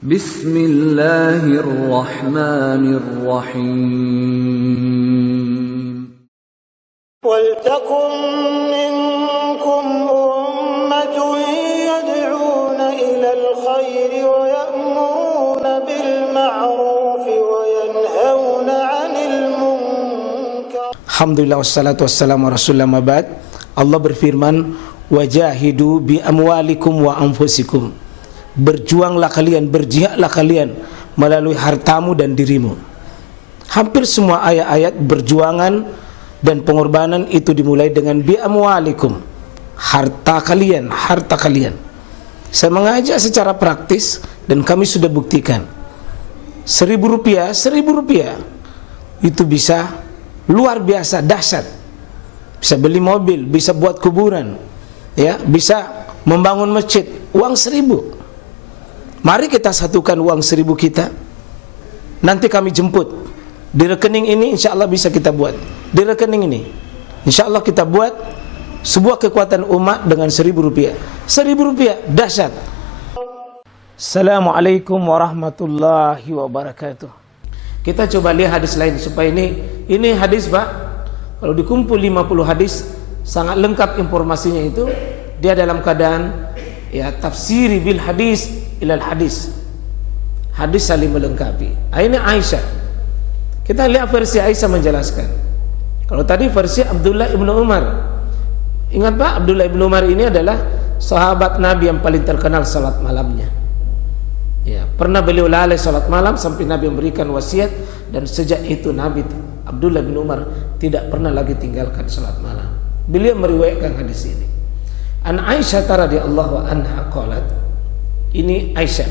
Bismillahirrahmanirrahim. وَلْتَكُنْ مِنْكُمْ أُمَّةٌ يَدْعُونَ إِلَى الْخَيْرِ وَيَأْمُرُونَ بِالْمَعْرُوفِ وَيَنْهَوْنَ عَنِ الْمُنْكَرِ. Alhamdulillah wassalatu wassalamu ala rasulillah mabad. Allah berfirman, wajahidu bi amwalikum wa anfusikum. Berjuanglah kalian, berjihadlah kalian melalui hartamu dan dirimu. Hampir semua ayat-ayat berjuangan dan pengorbanan itu dimulai dengan bi amwalikum, harta kalian, harta kalian. Saya mengajak secara praktis dan kami sudah buktikan. Rp1.000 itu bisa luar biasa dahsyat. Bisa beli mobil, bisa buat kuburan, ya, bisa membangun masjid. Uang 1.000. Mari kita satukan uang 1.000 kita. Nanti kami jemput di rekening ini, insya Allah bisa kita buat. Di rekening ini insya Allah kita buat sebuah kekuatan umat dengan Rp1.000. Rp1.000 dahsyat. Assalamualaikum warahmatullahi wabarakatuh. Kita coba lihat hadis lain supaya ini hadis, Pak. Kalau dikumpul 50 hadis sangat lengkap informasinya itu. Dia dalam keadaan ya tafsiri bil hadis ilal hadis. Hadis saling melengkapi. Ini Aisyah. Kita lihat versi Aisyah menjelaskan. Kalau tadi versi Abdullah ibnu Umar. Ingat Pak, Abdullah ibnu Umar ini adalah sahabat Nabi yang paling terkenal salat malamnya. Ya, pernah beliau lalai salat malam sampai Nabi memberikan wasiat, dan sejak itu Nabi Abdullah bin Umar tidak pernah lagi tinggalkan salat malam. Beliau meriwayatkan hadis ini. An Aisyah radhiyallahu anha qalat. Ini Aisyah.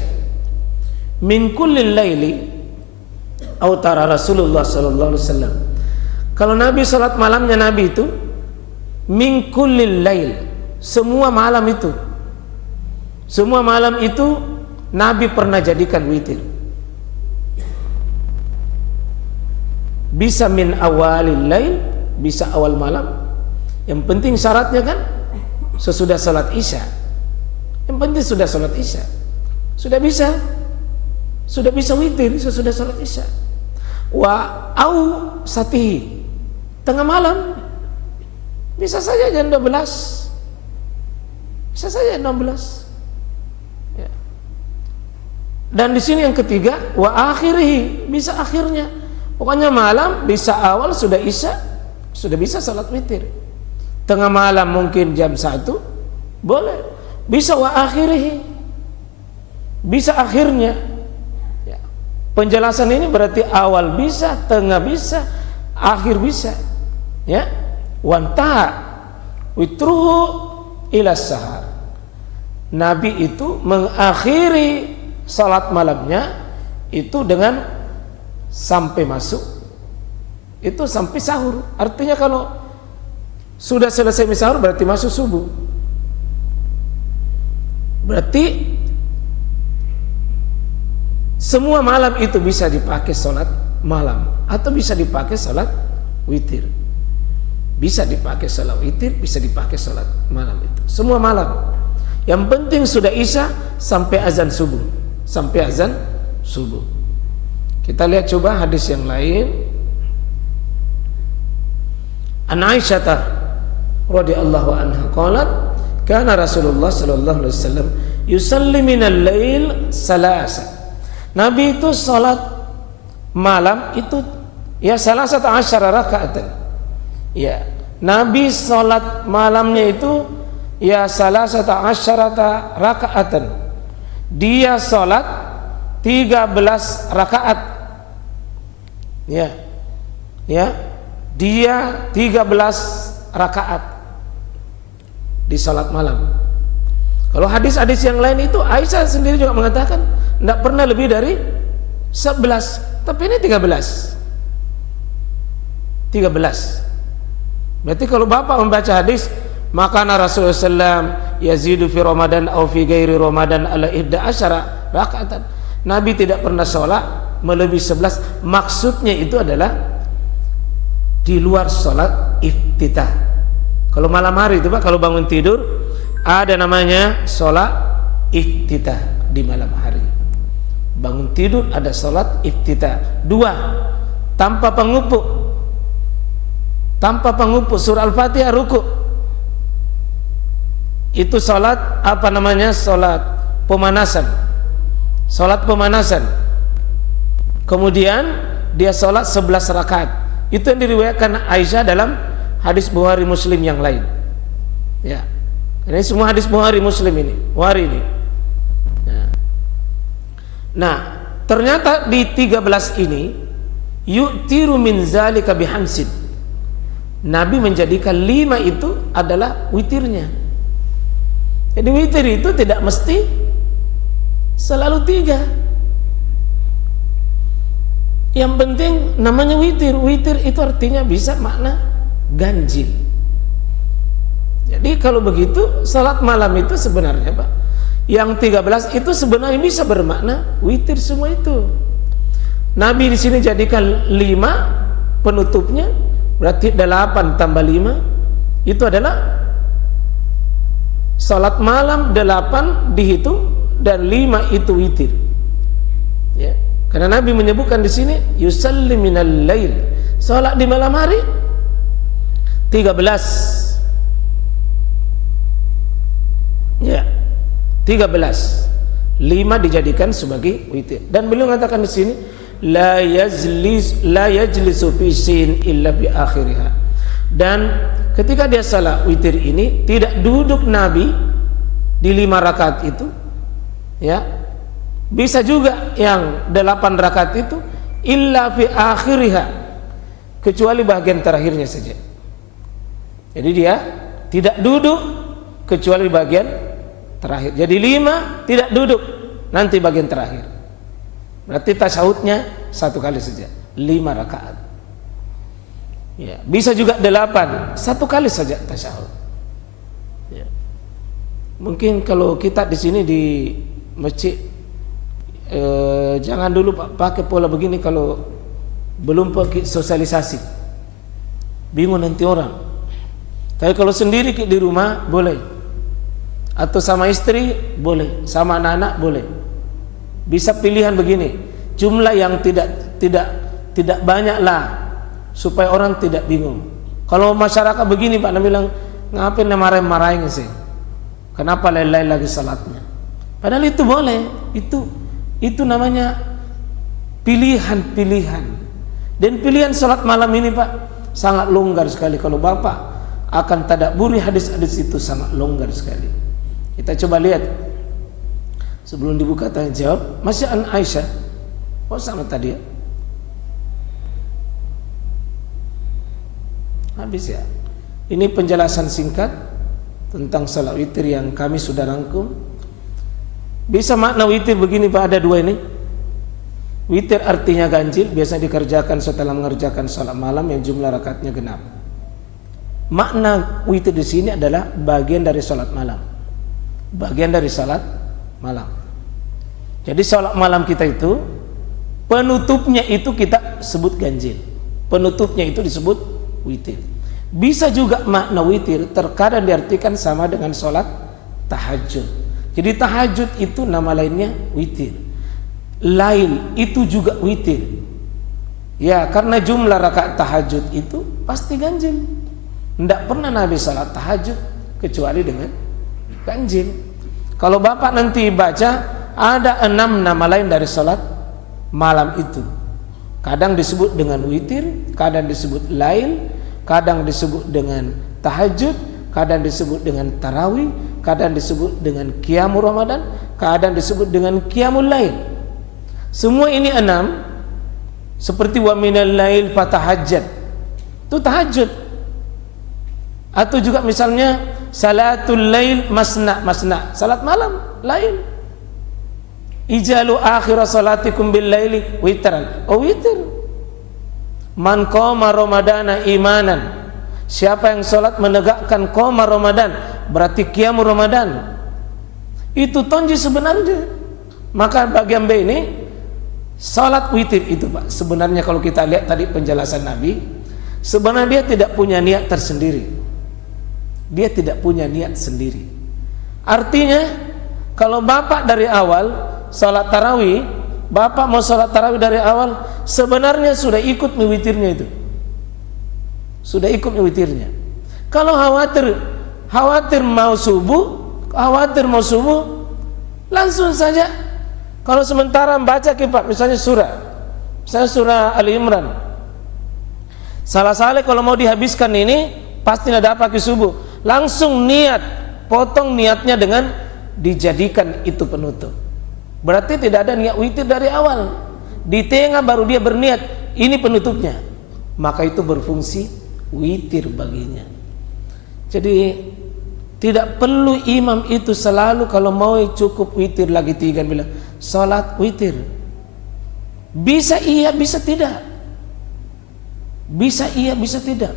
Min kulli laili autara Rasulullah sallallahu alaihi wasallam. Kalau Nabi salat malamnya Nabi itu min kullil lail, semua malam itu. Semua malam itu Nabi pernah jadikan witir. Bisa min awalil lail, bisa awal malam. Yang penting syaratnya kan sesudah salat Isya. Yang penting sudah salat Isya. Sudah bisa witir sesudah salat Isya. Wa au satihi, tengah malam, bisa saja jam 12, bisa saja jam 16 ya. Dan di sini yang ketiga, wa akhirihi, bisa akhirnya. Pokoknya malam bisa awal sudah Isya, sudah bisa salat witir. Tengah malam mungkin jam 1 boleh, bisa wa akhirihi, bisa akhirnya. Penjelasan ini berarti awal bisa, tengah bisa, akhir bisa. Ya. Wanta witruhu ila sahar. Nabi itu mengakhiri salat malamnya itu dengan sampai masuk, itu sampai sahur. Artinya kalau sudah selesai sahur berarti masuk subuh. Berarti semua malam itu bisa dipakai salat malam atau bisa dipakai salat witir. Bisa dipakai salat witir, bisa dipakai salat malam itu. Semua malam. Yang penting sudah Isya sampai azan subuh. Sampai azan subuh. Kita lihat coba hadis yang lain. An Aisyah radhiyallahu anha qalat, kana Rasulullah sallallahu alaihi wasallam yusalli minal lail salasa. Nabi itu salat malam itu ya salasata asyara rakaatan. Ya, Nabi salat malamnya itu ya salasata asyarata rakaatan. Dia salat 13 rakaat. Ya. Ya. Dia 13 rakaat di salat malam. Kalau hadis-hadis yang lain itu Aisyah sendiri juga mengatakan tidak pernah lebih dari 11, tapi ini 13. Berarti kalau Bapak membaca hadis, maka Rasulullah SAW yazidu fi Ramadan atau fi ghairi Ramadan ala 11 rakaatan. Nabi tidak pernah sholat melebihi 11. Maksudnya itu adalah di luar sholat iftitah. Kalau malam hari itu Pak, kalau bangun tidur ada namanya sholat iftitah di malam hari. bangun tidur ada salat iftitah. 2, tanpa pengupuk. Tanpa pengupuk surah Al-Fatihah rukuk. Itu salat apa namanya? Salat pemanasan. Salat pemanasan. Kemudian dia salat 11 rakaat. Itu yang diriwayatkan Aisyah dalam hadis Bukhari Muslim yang lain. Ya. Ini semua hadis Bukhari Muslim ini. Bukhari ini. Ya. Nah, ternyata di 13 ini yu'tiru min zalika bihamsin. Nabi menjadikan 5 itu adalah witirnya. Jadi witir itu tidak mesti selalu 3. Yang penting namanya witir. Witir itu artinya bisa makna ganjil. Jadi kalau begitu salat malam itu sebenarnya Pak, yang 13 itu sebenarnya bisa bermakna witir semua itu. Nabi di sini jadikan 5 penutupnya, berarti 8 tambah 5 itu adalah salat malam. 8 dihitung dan 5 itu witir. Ya. Karena Nabi menyebutkan di sini yusalli minal lail, salat di malam hari 13. Ya, 13. 5 dijadikan sebagai witir. Dan beliau mengatakan di sini la yajlisu fi sin illa bi akhiriha. Dan ketika dia salat witir ini tidak duduk Nabi di 5 rakaat itu, ya. Bisa juga yang 8 rakaat itu illa fi akhiriha, kecuali bagian terakhirnya saja. Jadi dia tidak duduk kecuali bagian terakhir. Jadi 5 tidak duduk, nanti bagian terakhir. Berarti tasyahudnya 1 kali saja, 5 rakaat. Ya, bisa juga 8, 1 kali saja tasyahud. Ya. Mungkin kalau kita di sini di masjid jangan dulu pakai pola begini kalau belum pakai sosialisasi, bingung nanti orang. Tapi kalau sendiri di rumah boleh, atau sama istri boleh, sama anak-anak boleh. Bisa pilihan begini, jumlah yang tidak banyak lah, supaya orang tidak bingung. Kalau masyarakat begini Pak, Nabi bilang ngapain marahin sih, kenapa lain-lain lagi salatnya? Padahal itu boleh, itu namanya pilihan-pilihan. Dan pilihan salat malam ini Pak sangat longgar sekali. Kalau Bapak akan tadabburi hadis-hadis itu sangat longgar sekali. Kita coba lihat sebelum dibuka tanya jawab. Masih an Aisyah. Oh sama tadi ya. Habis ya. Ini penjelasan singkat tentang salat witir yang kami sudah rangkum. Bisa makna witir begini Pak, ada 2 ini. Witir artinya ganjil, biasa dikerjakan setelah mengerjakan salat malam yang jumlah rakaatnya genap. Makna witir di sini adalah bagian dari salat malam. Bagian dari salat malam. Jadi salat malam kita itu penutupnya itu kita sebut ganjil. Penutupnya itu disebut witir. Bisa juga makna witir terkadang diartikan sama dengan salat tahajud. Jadi tahajud itu nama lainnya witir. Lail itu juga witir. Ya, karena jumlah rakaat tahajud itu pasti ganjil. Tidak pernah Nabi salat tahajud kecuali dengan ganjil. Kalau Bapak nanti baca ada 6 nama lain dari salat malam itu. Kadang disebut dengan witir, kadang disebut lail, kadang disebut dengan tahajud, kadang disebut dengan tarawih, kadang disebut dengan qiyamul Ramadan, kadang disebut dengan qiyamul lail. Semua ini 6. Seperti wa minal lail fatahajjat, itu tahajud. Atau juga misalnya salatul lail masna, salat malam lail. Ijalu akhir salatikum bil laili witran, witir. Man qama ramadana imanan, siapa yang salat menegakkan qoma Ramadan, berarti qiyamul Ramadan. Itu tonji sebenarnya. Maka bagian B ini salat witir itu Pak. Sebenarnya kalau kita lihat tadi penjelasan Nabi, sebenarnya dia tidak punya niat tersendiri. Dia tidak punya niat sendiri. Artinya kalau Bapak dari awal salat tarawih Bapak mau sholat tarawih dari awal, sebenarnya sudah ikut witirnya itu. Sudah ikut witirnya. Kalau khawatir mau subuh, langsung saja. Kalau sementara membaca kitab, misalnya surah Ali Imran, salah kalau mau dihabiskan ini pasti tidak pakai subuh, langsung potong niatnya dengan dijadikan itu penutup. Berarti tidak ada niat witir dari awal, di tengah baru dia berniat ini penutupnya, maka itu berfungsi witir baginya. Jadi tidak perlu imam itu selalu kalau mau cukup witir lagi 3 bilang salat witir. Bisa iya, bisa tidak. Bisa iya, bisa tidak.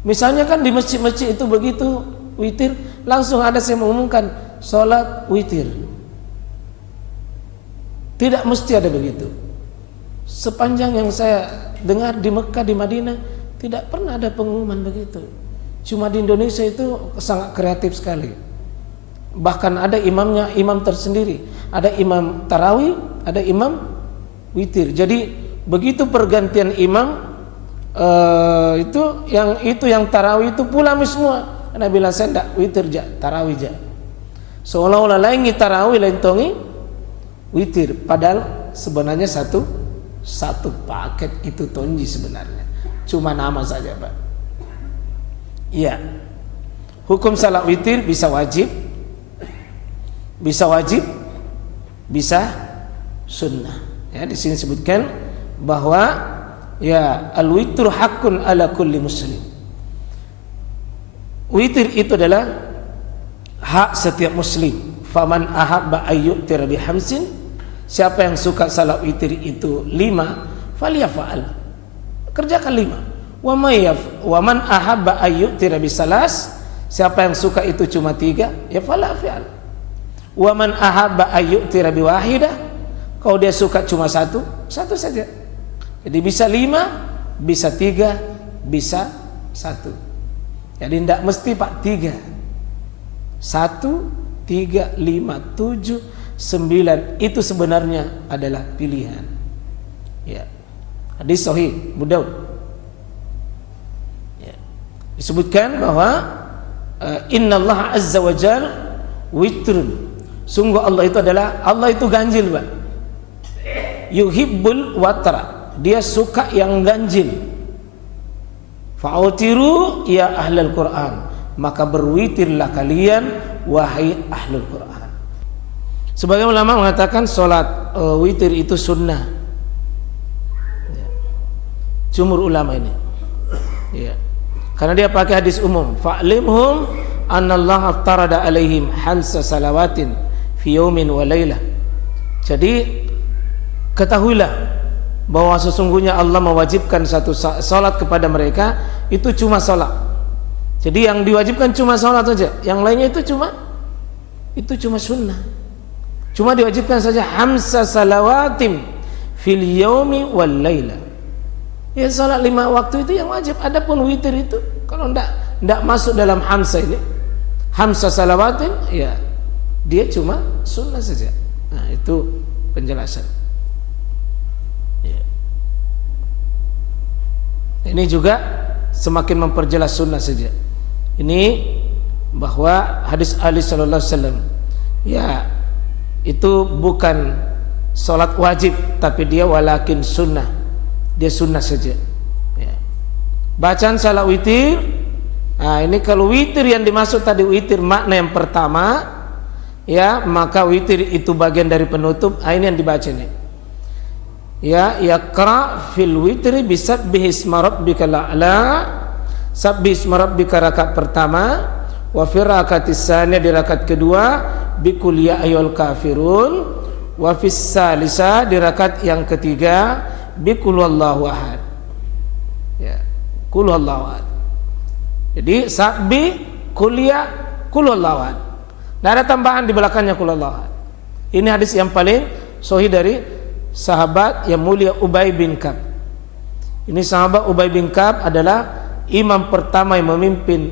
Misalnya kan di masjid-masjid itu begitu witir, langsung ada yang mengumumkan salat witir. Tidak mesti ada begitu. Sepanjang yang saya dengar di Mekah, di Madinah, tidak pernah ada pengumuman begitu. Cuma di Indonesia itu sangat kreatif sekali. Bahkan ada imamnya, imam tersendiri. Ada imam tarawih, ada imam witir. Jadi begitu pergantian imam, itu yang tarawih itu pulang semua. Anda bilang saya tidak witir ja, tarawih ja. Seolah-olah lain tarawih, lain tongi witir. Padahal sebenarnya satu paket itu tonji sebenarnya. Cuma nama saja, Pak. Iya. Hukum salat witir bisa wajib, bisa sunnah. Ya, di sini sebutkan bahwa ya al-witru haqqun ala kulli muslim. Witir itu adalah hak setiap muslim. Faman ahabba ayyutira bihamsin, siapa yang suka salat witir itu 5, falyafa'al. Kerjakan 5. Wa man ahabba ayyutira bisalas, siapa yang suka itu cuma 3, ya fala fi'al. Wa man ahabba ayyutira biwahidah, kalau dia suka cuma 1 saja. Jadi bisa 5, bisa 3, bisa 1. Jadi tidak mesti Pak 3. 1, 3, 5, 7, 9 itu sebenarnya adalah pilihan. Ya. Hadis sahih Abu Daud. Ya. Disebutkan bahwa innallaha azza wa jal witrun. Sungguh Allah itu ganjil, Pak. Yuhibbul watra. Dia suka yang ganjil. Fa'utiru ya ahlul Quran, maka berwitirlah kalian wahai ahlul Quran. Sebagian ulama mengatakan salat witir itu sunnah. Ya. Jumhur ulama ini. Ya. Karena dia pakai hadis umum, fa'limhum annallaha aftarada alaihim hamsa salawatin fi yaumin wa lailah. Jadi ketahuilah bahwa sesungguhnya Allah mewajibkan satu salat kepada mereka, itu cuma salat. Jadi yang diwajibkan cuma salat saja, yang lainnya itu cuma sunnah. Cuma diwajibkan saja hamsa salawatim fil yaumi wal laila. Ya salat 5 waktu itu yang wajib. Adapun witir itu kalau enggak masuk dalam hamsa ini, hamsa salawatin, ya dia cuma sunnah saja. Nah, itu penjelasan. Ini juga semakin memperjelas sunnah saja. Ini bahwa hadis Ali sallallahu alaihi wasallam, ya itu bukan salat wajib, tapi dia walakin sunnah. Dia sunnah saja. Ya. Bacaan salat witir. Nah, ini kalau witir yang dimaksud tadi witir makna yang pertama, ya maka witir itu bagian dari penutup. Nah, ini yang dibaca nih. Ya yaqra fil witri bisabbih isma rabbikal a'la, sabbih isma rabbika rakaat pertama, wa fi rakaatis tsaniyah di rakaat kedua bi qul ya ayyuhal kafirun, wa fis salisa di rakaat yang ketiga bi qul huwallahu ahad. Ya, qul huwallahu ahad. Jadi sabbih qul ya qul huwallahu ahad. Tidak ada tambahan di belakangnya qul huwallahu ahad. Ini hadis yang paling sahih dari sahabat yang mulia Ubay bin Ka'ab. Ini sahabat Ubay bin Ka'ab adalah imam pertama yang memimpin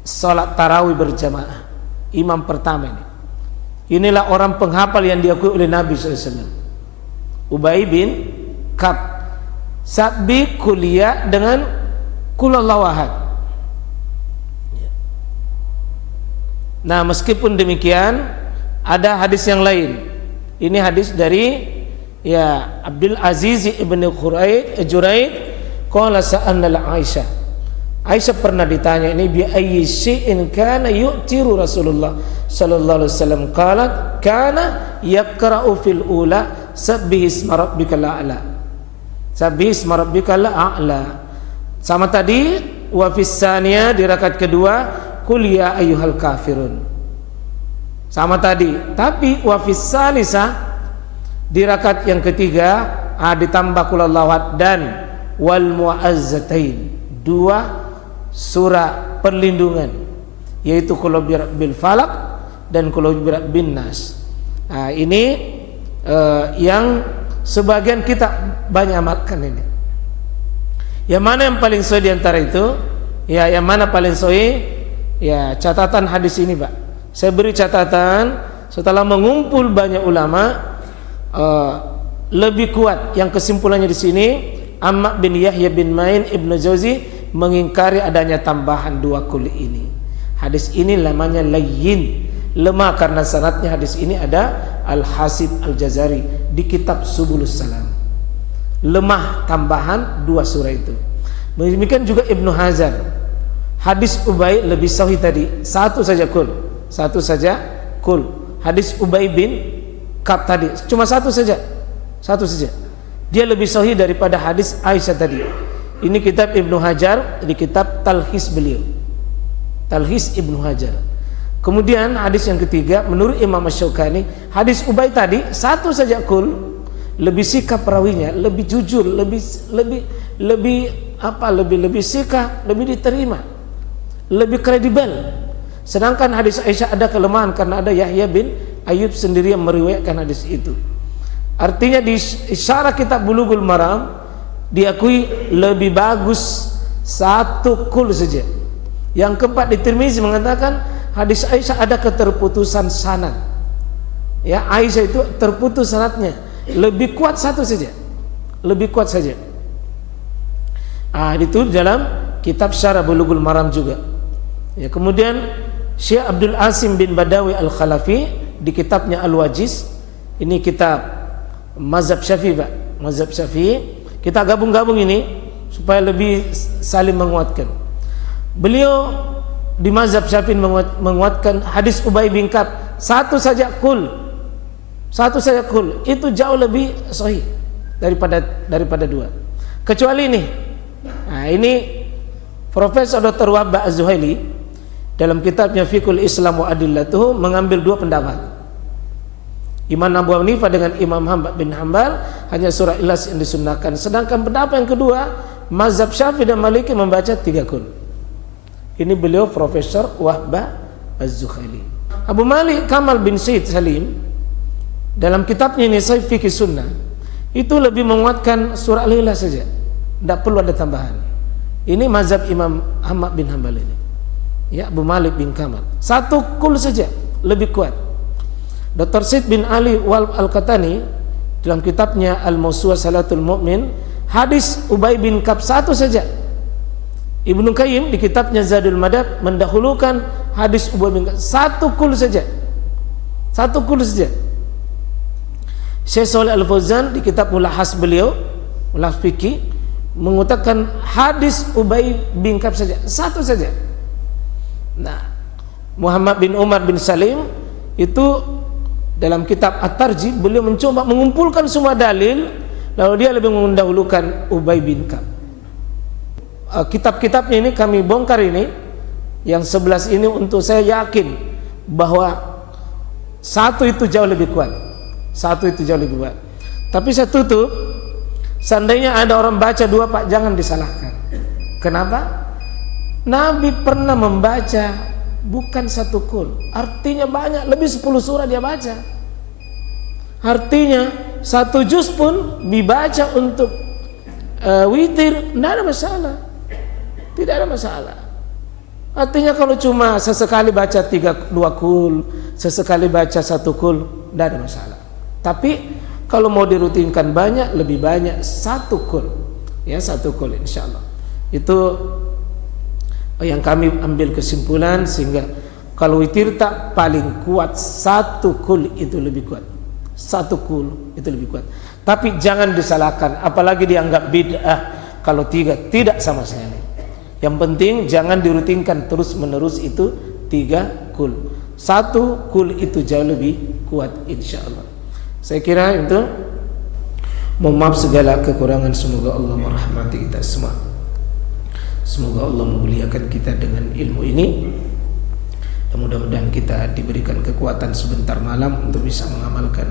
salat tarawih berjamaah. Imam pertama ini. Inilah orang penghafal yang diakui oleh Nabi SAW. Ubay bin Ka'ab. Sabbi kuliah dengan Qulhuwallahu ahad. Nah, meskipun demikian ada hadis yang lain. Ini hadis dari Abdul Aziz ibn Juraid qala sa'alna Aisyah. Aisyah pernah ditanya ini bi ayyi syai'in kana yu'tiru Rasulullah sallallahu alaihi wasallam, qalat kana yaqra'u fil ula sabbih isma rabbikal a'la. Sabbih isma rabbikal a'la. Sama tadi wa fis saniyah di rakaat kedua qul ya ayyuhal kafirun. Sama tadi, tapi wa fis salisah di rakaat yang ketiga ditambah qul huwallahu ahad dan wal mu'azzatain, dua surah perlindungan, yaitu qul bil falaq dan qul bin nas. Nah, ini yang sebagian kita banyak amalkan ini. Yang mana yang paling sahih di antara itu? Yang mana paling sahih? Catatan hadis ini, Pak. Saya beri catatan setelah mengumpul banyak ulama, lebih kuat yang kesimpulannya di sini Amma bin Yahya bin Ma'in Ibnu Jauzi mengingkari adanya tambahan dua kul ini. Hadis ini namanya layyin, lemah karena sanadnya hadis ini ada Al-Hasib Al-Jazari di kitab Subulus Salam. Lemah tambahan dua surah itu. Demikian juga Ibnu Hajar. Hadis Ubay lebih sahih tadi, satu saja kul. Hadis Ubay bin Ka'ab tadi cuma satu saja. Dia lebih sahih daripada hadis Aisyah tadi. Ini kitab Ibnu Hajar di kitab Talkhis beliau. Talkhis Ibnu Hajar. Kemudian hadis yang ketiga menurut Imam Asy-Syaukani, hadis Ubay tadi satu saja kul, lebih sikap perawinya, lebih jujur, lebih sikap, lebih diterima, lebih kredibel. Sedangkan hadis Aisyah ada kelemahan karena ada Yahya bin Ayyub sendiri yang meriwayatkan hadis itu. Artinya di syarah kitab Bulughul Maram diakui lebih bagus satu kul saja. Yang keempat di Tirmizi mengatakan hadis Aisyah ada keterputusan sanad. Aisyah itu terputus sanadnya. Lebih kuat satu saja. Lebih kuat saja. Itu dalam kitab Syarah Bulughul Maram juga. Kemudian Syekh Abdul Asim bin Badawi Al-Khalafi di kitabnya Al-Wajiz, ini kitab mazhab Syafi'i, Pak. Mazhab Syafi'i. Kita gabung-gabung ini supaya lebih saling menguatkan. Beliau di mazhab Syafi'i menguatkan hadis Ubay bin Ka'ab satu saja kul. Itu jauh lebih sahih daripada dua. Kecuali ini. Ini Profesor Dr. Wahbah Az-Zuhaili dalam kitabnya Fiqhul Islam wa Adillatuhu mengambil dua pendapat. Imam Abu Hanifah dengan Imam Ahmad bin Hanbal hanya surah Ikhlas yang disunnahkan. Sedangkan pendapat yang kedua, mazhab Syafi'i dan Maliki membaca 3 kul. Ini beliau Profesor Wahbah Az-Zuhaili. Abu Malik Kamal bin Said Salim dalam kitabnya ini Sahih Fiqh Sunnah itu lebih menguatkan surah Al-Ikhlas saja. Tidak perlu ada tambahan. Ini mazhab Imam Ahmad bin Hanbal ini. Abu Malik bin Kamal. Satu kul saja lebih kuat. Dr. Said bin Ali Wal Al-Qatani dalam kitabnya Al-Mawsu'ah Salatul Mu'min, hadis Ubay bin Ka'ab satu saja. Ibnu Qayyim di kitabnya Zadul Madad mendahulukan hadis Ubay bin Ka'ab satu kul saja. Syekh Shalih Al-Fauzan di kitab Mulahas beliau, Mulahas Fiqih, mengutarakan hadis Ubay bin Ka'ab saja, satu saja. Muhammad bin Umar bin Salim itu dalam kitab At-Tarjih beliau mencoba mengumpulkan semua dalil, lalu dia lebih mendahulukan Ubay bin Ka'ab. Kitab-kitabnya ini kami bongkar ini, yang 11 ini untuk saya yakin bahwa satu itu jauh lebih kuat. Tapi saya tutup, seandainya ada orang baca 2, Pak, jangan disalahkan. Kenapa? Nabi pernah membaca bukan satu kul, artinya banyak, lebih 10 surah dia baca. Artinya 1 juz pun dibaca untuk witir, tidak ada masalah. Artinya kalau cuma sesekali baca 2 kul, sesekali baca 1 kul, tidak ada masalah. Tapi Kalau mau dirutinkan banyak, lebih banyak 1 kul. Ya, 1 kul insyaallah. Itu yang kami ambil kesimpulan, sehingga kalau witir tak paling kuat 1 kul itu lebih kuat. 1 kul itu lebih kuat. Tapi jangan disalahkan, apalagi dianggap bid'ah kalau 3, tidak sama sekali. Yang penting jangan dirutinkan terus menerus itu 3 kul. 1 kul itu jauh lebih kuat insyaallah. Saya kira itu. Mohon maaf segala kekurangan, semoga Allah merahmati kita semua. Semoga Allah memuliakan kita dengan ilmu ini. Dan mudah-mudahan kita diberikan kekuatan sebentar malam untuk bisa mengamalkan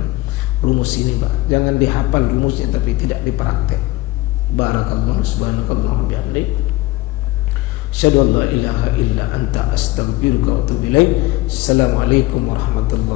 rumus ini, Pak. Jangan dihafal rumusnya tapi tidak dipraktek. Barakallahu subhanakallahu bihamdik. Asyhadu an la ilaha illa anta astaghfiruka wa atubu ilaik. Assalamualaikum warahmatullahi wabarakatuh.